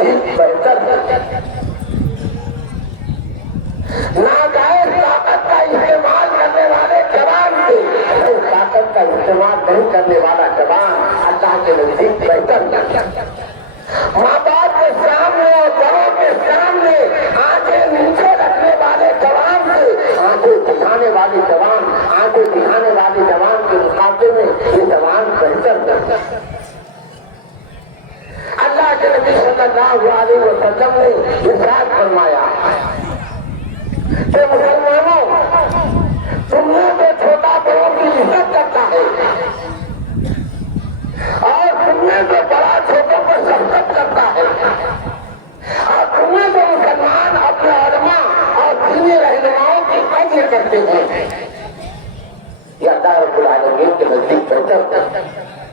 نزدیک بہتر ناجائز طاقت کا استعمال کرنے والے جوان سے طاقت کا استعمال نہیں کرنے والا جوان اللہ کے نزدیک بہتر۔ ماں باپ کے سامنے اور بڑوں کے سامنے آنکھیں نیچے رکھنے والے جوان سے آنکھیں دکھانے والی جوان، آنکھیں دکھانے والی جوان کے مقابلے میں یہ جوان بہتر۔ اللہ کے نبی صلی اللہ علیہ وسلم نے ارشاد فرمایا کہ مسلمانوں، تم میں سے چھوٹا بڑوں کی عزت کرتا ہے اور تم میں سے بڑا چھوٹوں پر شفقت کرتا ہے، اور تم میں سے مسلمان اپنے علماء اور دینی رہنماؤں کی قدر کرتے ہیں۔ یہ اللہ رب العالمین کے نزدیک بہتر